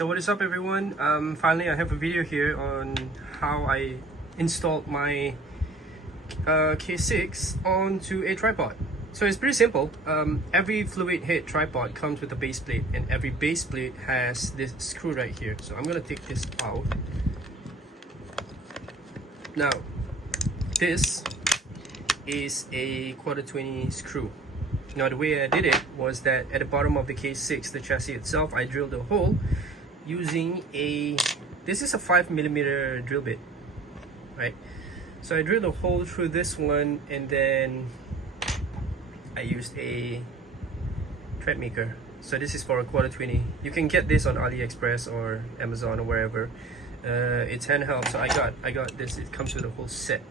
So what is up everyone? Finally I have a video here on how I installed my K6 onto a tripod. So it's pretty simple. Every fluid head tripod comes with a base plate, and every base plate has this screw right here. So I'm gonna take this out. Now this is a 1/4 screw. Now the way I did it was that at the bottom of the K6, the chassis itself, I drilled a hole using this is a 5mm drill bit, right? So I drilled a hole through this one, and then I used a thread maker. So this is for a 1/4. You can get this on AliExpress or Amazon or wherever. It's handheld, so I got this. It comes with a whole set.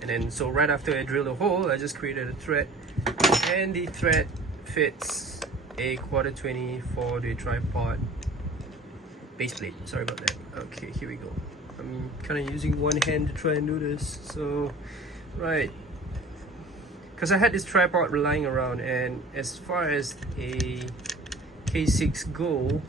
And then so right after I drilled a hole, I just created a thread, and the thread fits a 1/4 for the tripod base plate. Sorry about that. Okay, here we go. I'm kind of using one hand to try and do this. So right, because I had this tripod lying around, and as far as a K6 go,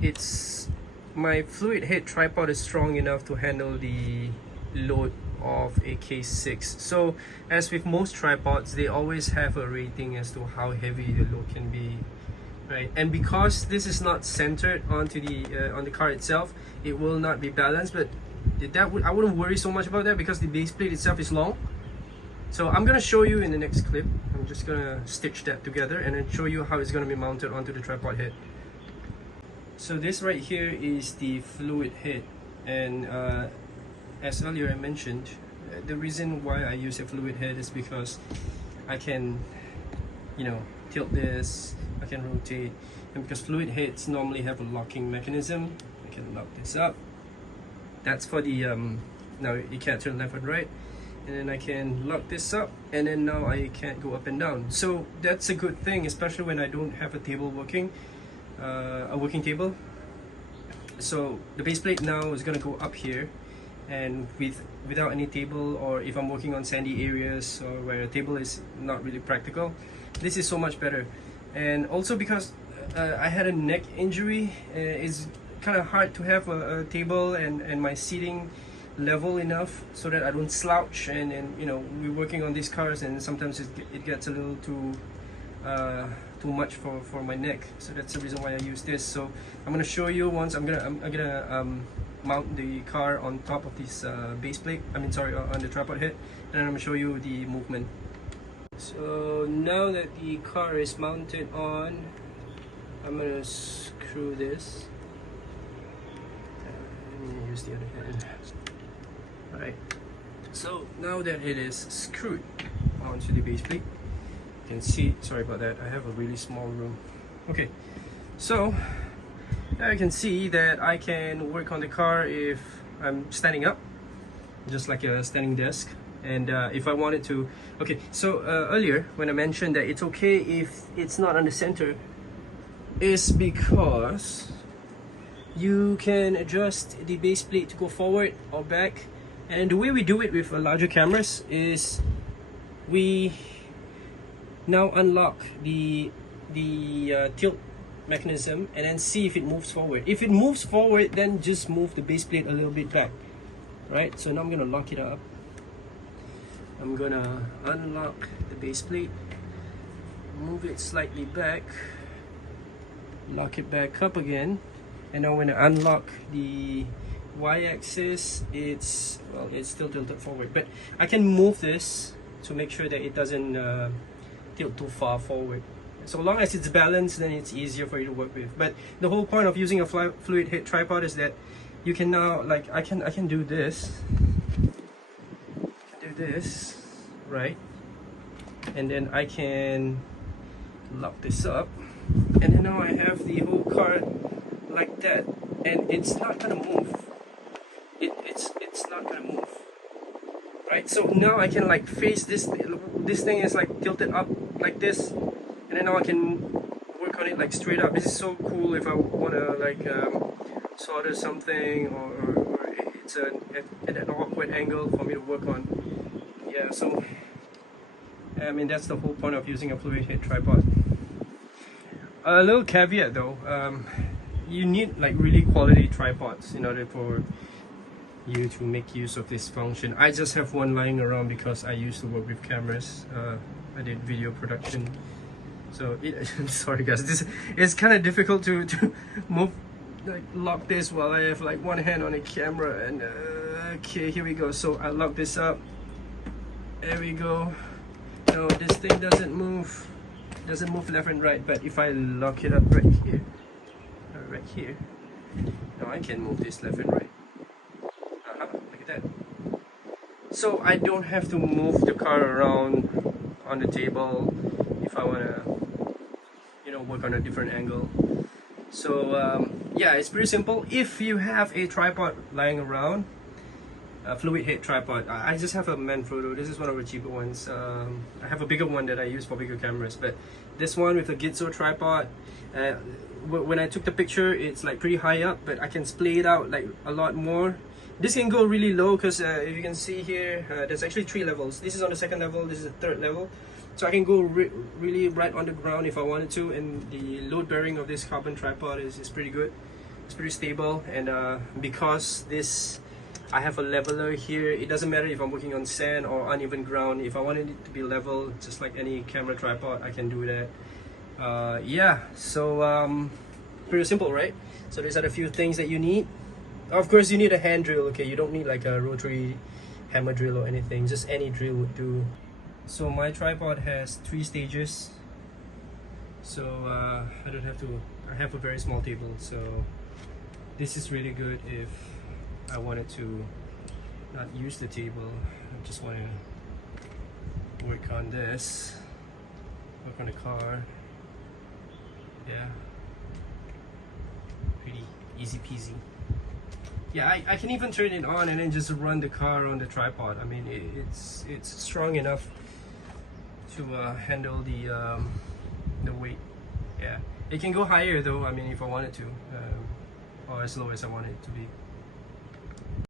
it's my fluid head tripod is strong enough to handle the load of a K6. So as with most tripods, they always have a rating as to how heavy the load can be, right? And because this is not centered onto the on the car itself, it will not be balanced. But I wouldn't worry so much about that because the base plate itself is long. So I'm gonna show you in the next clip. I'm just gonna stitch that together and then show you how it's gonna be mounted onto the tripod head. So this right here is the fluid head, and as earlier I mentioned, the reason why I use a fluid head is because I can, tilt this, I can rotate, and because fluid heads normally have a locking mechanism, I can lock this up. That's for the now you can't turn left and right, and then I can lock this up, and then now I can't go up and down. So that's a good thing, especially when I don't have a table working, a working table. So the base plate now is gonna go up here, and without any table, or if I'm working on sandy areas or where a table is not really practical, this is so much better. And also because I had a neck injury, it's kind of hard to have a table and my seating level enough so that I don't slouch, and we're working on these cars, and sometimes it gets a little too much for my neck. So that's the reason why I use this. So I'm gonna show you once I'm gonna mount the car on top of this base plate, on the tripod head, and then I'm gonna show you the movement. So now that the car is mounted on, I'm gonna screw this. I'm gonna use the other hand. Alright, so now that it is screwed onto the base plate, you can see, sorry about that, I have a really small room. Okay, so now you can see that I can work on the car if I'm standing up, just like a standing desk. And if I wanted to, okay, so earlier when I mentioned that it's okay if it's not on the center, is because you can adjust the base plate to go forward or back. And the way we do it with larger cameras is we now unlock the tilt mechanism and then see if it moves forward. If it moves forward, then just move the base plate a little bit back, right? So now I'm gonna lock it up. I'm gonna unlock the base plate, move it slightly back, lock it back up again, and now when I unlock the y-axis, it's still tilted forward, but I can move this to make sure that it doesn't tilt too far forward. So long as it's balanced, then it's easier for you to work with. But the whole point of using a fluid head tripod is that you can now, like, I can do this, right? And then I can lock this up, and then now I have the whole car like that, and it's not gonna move. It's not gonna move, right? So now I can like face this thing is like tilted up like this, and then now I can work on it like straight up. This is so cool if I want to like solder something, or it's at an awkward angle for me to work on. Yeah, so I mean that's the whole point of using a fluid head tripod. A little caveat though, you need like really quality tripods in order for you to make use of this function. I just have one lying around because I used to work with cameras. I did video production, so sorry guys, this it's kind of difficult to move, like lock this while I have like one hand on a camera. And okay, here we go. So I lock this up. There we go. No, this thing doesn't move left and right, but if I lock it up right here, now I can move this left and right. Look at that. So I don't have to move the car around on the table if I want to, work on a different angle. So yeah, it's pretty simple. If you have a tripod lying around, a fluid head tripod, I just have a Manfrotto. This is one of the cheaper ones. I have a bigger one that I use for bigger cameras, but this one with a Gitzo tripod, when I took the picture, it's like pretty high up, but I can split it out like a lot more. This can go really low because if you can see here, there's actually 3 levels. This is on the 2nd level, this is the 3rd level. So I can go really right on the ground if I wanted to, and the load bearing of this carbon tripod is pretty good. It's pretty stable, and because I have a leveler here, it doesn't matter if I'm working on sand or uneven ground. If I wanted it to be level, just like any camera tripod, I can do that. Yeah, so pretty simple, right? So these are the few things that you need. Of course, you need a hand drill. Okay, you don't need like a rotary hammer drill or anything, just any drill would do. So my tripod has 3 stages, so I don't have to, I have a very small table, so this is really good if I wanted to not use the table. I just want to work on this, work on the car. Yeah, pretty easy peasy. Yeah, I can even turn it on and then just run the car on the tripod. I mean, it's strong enough to handle the weight. Yeah, it can go higher though, I mean, if I wanted to, or as low as I want it to be.